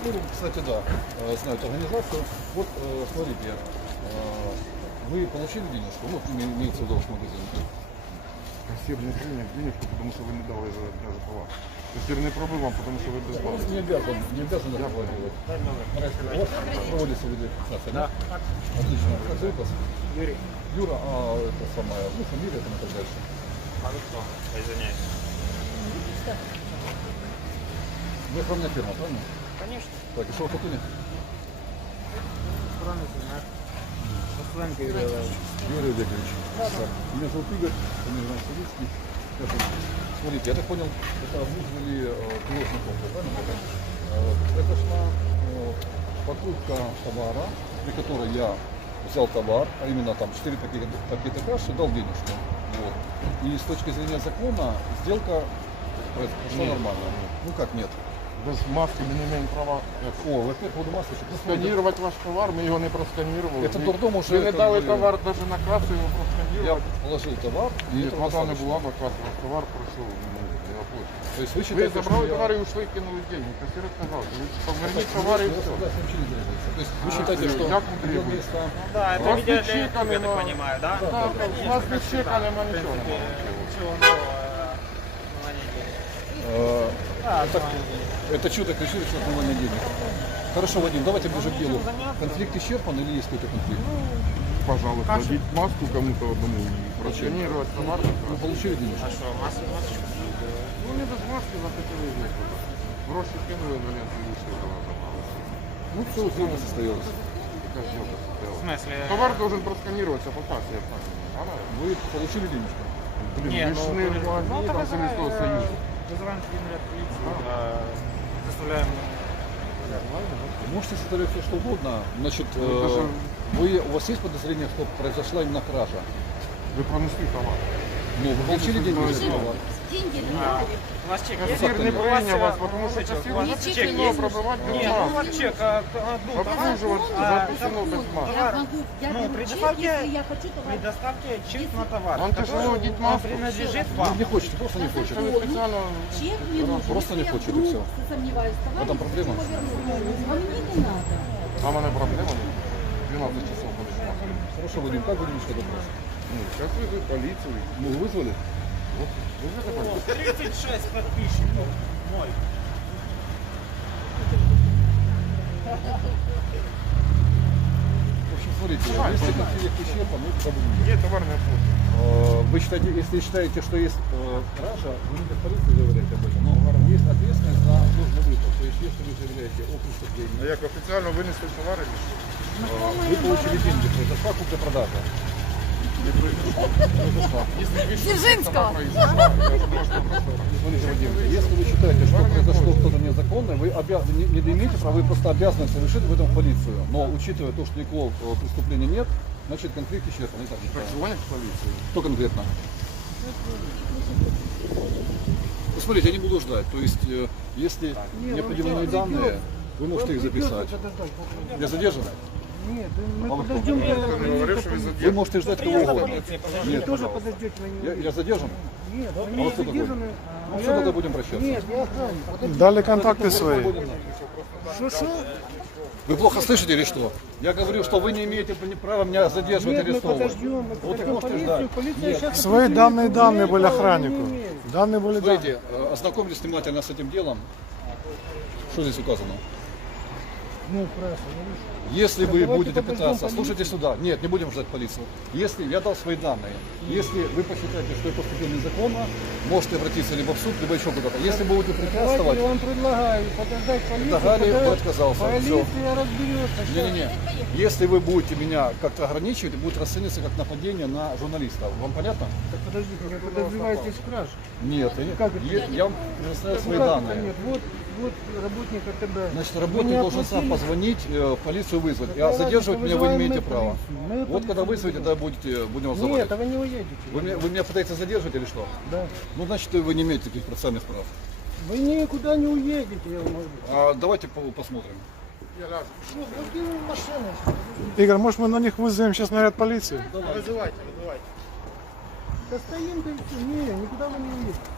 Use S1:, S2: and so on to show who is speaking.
S1: Ну, кстати, да, знаю эту организацию. Вот, смотрите, вы получили денежку? Вот имеется в виду в магазине.
S2: Кассир не принял денежку, потому что вы не дали даже товар. Кассир не пробил вам, потому что вы без
S1: Он
S2: базы.
S1: не обязан разговаривать. У вас проводится видеофиксация, да? Отлично. Как зовут вас?
S3: Юрий.
S1: Юра, а это самое, ну, фамилия там и так дальше.
S3: Извиняюсь.
S1: Вы охранная фирма, правильно?
S3: Конечно.
S1: Так, и что вы хотели?
S3: Странный знак. Посланка Юрий Олегович.
S1: Юрий Олегович. Так, меня зовут Игорь, Мирон Савицкий. Смотрите, я так понял, это вызвали пилотный комплекс, правильно? Произошла покупка товара, при которой я взял товар, а именно там 4 пакета каши, дал денежку. Вот. И с точки зрения закона сделка прошла нормально. Ну как нет?
S2: Без маски мы не имеем права
S1: Во-первых, буду маски,
S2: сканировать ваш товар, мы его не просканировали.
S1: Это дурдом уже.
S2: Вы не дали товар даже на кассу, его
S1: Я
S2: просканировать.
S1: положил товар, и
S2: Нет,
S1: это
S2: вода не
S1: достаточно.
S2: была на кассу, ваш товар прошел. Я оплачу.
S1: То есть вы
S2: Вы
S1: считаете,
S2: забрали
S1: что
S2: товар
S1: я...
S2: и ушли, кинули деньги. Кассир сказал, вы поверните
S1: Так,
S2: товар и
S1: я
S2: все.
S1: согласен, ничего не требуется. То есть вы считаете, что
S2: как вы требуете?
S1: место...
S3: Да, это
S2: Вас
S3: видео
S2: не
S3: для YouTube,
S2: чекали,
S3: я так
S2: но-
S3: понимаю, да?
S2: Да, вас не чекали, но ничего не было.
S3: Ничего нового.
S1: Это чудо кричит, что отмывание денег. Хорошо, Вадим, давайте ближе к делу. Конфликт исчерпан или есть какой-то конфликт?
S2: Пожалуйста, одеть маску кому-то одному и просканировать товар.
S1: Вы получили денежку?
S3: А что, маску?
S2: Ну не без маски захотели здесь. Гроши кинули на ленту и вышли.
S1: Ну все, сделка состоялась.
S2: Какая сделка
S3: В
S2: состоялась?
S3: смысле?
S2: Товар должен просканироваться по кассе, я так понимаю.
S1: Вы получили денежку?
S2: Блин,
S3: Не,
S2: вы же не в магазине там Советского Союза.
S3: Вызываем наряд полиции, заставляем...
S1: Можете составлять все, что угодно. Значит,
S2: даже-
S1: у вас есть подозрение, что произошла именно кража?
S2: Вы пронесли товар.
S1: Ну, вы получили деньги за товар?
S4: Деньги
S3: У вас чек есть?
S2: Кассир не
S1: У
S3: вас,
S2: принял вас, потому что кассир
S3: у вас
S2: запрещено
S3: чек есть?
S2: пробивать без
S3: Нет, ну
S2: маски.
S3: вот чек,
S2: Обслуживать запрещено без маски.
S4: Я могу, я
S3: Ну,
S4: беру
S3: при
S4: чек,
S3: доставке-
S4: если я хочу товар.
S3: Предоставьте чек на товар.
S2: Вам тяжело одеть
S3: Он
S2: маску?
S3: принадлежит
S1: Ну,
S3: вам.
S1: не хочет, просто не хочет.
S2: Вы специально...
S4: Чек мне нужен.
S1: Просто не
S4: если я
S1: хочет, и
S4: вдруг
S1: всё.
S4: сомневаюсь в товаре,
S1: В этом проблема?
S4: хочу повернуть. А мне не надо.
S2: А у меня проблема? 12 часов больше.
S1: Хорошо, Вадим, как будем еще допрос?
S2: Ну, сейчас вызовут полицию.
S1: Ну, вы вызвали?
S2: Вот, вызовите полицию.
S3: 36 подписчиков. Мой.
S1: В общем, смотрите, если конфликт исчерпан, мы туда будем.
S2: Нет, товар не оплачен.
S1: Вы считаете, если считаете, что есть кража, вы не как полиция заявляете об этом, но есть ответственность за ложный выпуск. То есть, если вы заявляете о
S2: А
S1: преступлении,
S2: як официально вынесли товар или что?
S1: вы получили деньги, это шаг купли-продажи.
S4: Дзержинского.
S1: Смотрите, Вадим, если вы считаете, что произошло что-то незаконное, вы не имеете права, вы просто обязаны совершить в этом полицию. Но учитывая то, что никакого преступления нет, значит конфликт исчерпан. Я так считаю.
S2: Звонят в полицию.
S1: Кто конкретно? Ну, смотрите, я не буду ждать. То есть, если необходимые данные, вы можете их записать. Я задержан?
S5: Нет, мы
S1: А вы кто?
S5: подождем.
S2: Ты говоришь, что вы
S1: Вы
S2: задержаны.
S1: можете ждать кого угодно. Нет,
S5: Тоже
S1: пожалуйста.
S5: подождете, вы не...
S1: Я задержан?
S5: Нет,
S1: А
S5: вы не
S1: вы кто такой?
S5: задержаны.
S1: Ну все, тогда будем прощаться.
S5: Нет, я охранник. Подождите.
S6: Дали контакты свои.
S5: Что?
S1: Вы плохо слышите или что? Я говорю, что вы не имеете права меня задерживать,
S5: Нет, мы
S1: арестовывать.
S5: подождем. Мы
S1: Вот вы
S5: подождем
S1: можете
S5: полицию.
S1: ждать.
S5: Полиция сейчас...
S6: Свои данные были
S5: права
S6: охраннику.
S5: не имеет.
S6: Данные были данные.
S1: Смотрите, ознакомьтесь внимательно с этим делом. Что здесь указано?
S5: Ну, пресса, ну вы что?
S1: Если вы
S5: Давайте
S1: будете
S5: подождем
S1: пытаться,
S5: полицию.
S1: слушайте сюда, нет, не будем ждать полицию. Если я дал свои данные, если вы посчитаете, что я поступил незаконно, можете обратиться либо в суд, либо еще куда-то. Если будете
S5: Давайте
S1: препятствовать,
S5: я вам предлагаю подождать полицию.
S1: Предлагали,
S5: когда
S1: вы отказался.
S5: Полиция разберется.
S1: не-не-не, если вы будете меня как-то ограничивать, будет расцениваться как нападение на журналиста. Вам понятно?
S5: Так подождите, вы подозреваетесь в краже?
S1: Нет,
S5: Как это?
S1: я вам предоставил свои
S5: Ну, как это
S1: данные.
S5: нет? Вот работник АТБ.
S1: Значит,
S5: Вы
S1: работник
S5: не
S1: должен сам
S5: оплатили?
S1: позвонить, в полицию вызвать.
S5: Какая
S1: А задерживать
S5: разница,
S1: меня вы не
S5: вызываем
S1: имеете
S5: мы
S1: права.
S5: полицию. Мы
S1: Вот когда
S5: полицию
S1: вызовете, тогда будем
S5: Нет,
S1: разговаривать.
S5: а вы не уедете.
S1: Вы меня пытаетесь задерживать или что?
S5: Да.
S1: Ну, значит, вы не имеете таких процессуальных прав.
S5: Вы никуда не уедете, я вам говорю.
S1: А давайте посмотрим.
S5: Ну, блокируем машины.
S6: Игорь, может мы на них вызовем сейчас наряд полиции?
S3: Вызывайте.
S5: Да стоим, да и все. Не, никуда вы не уедете.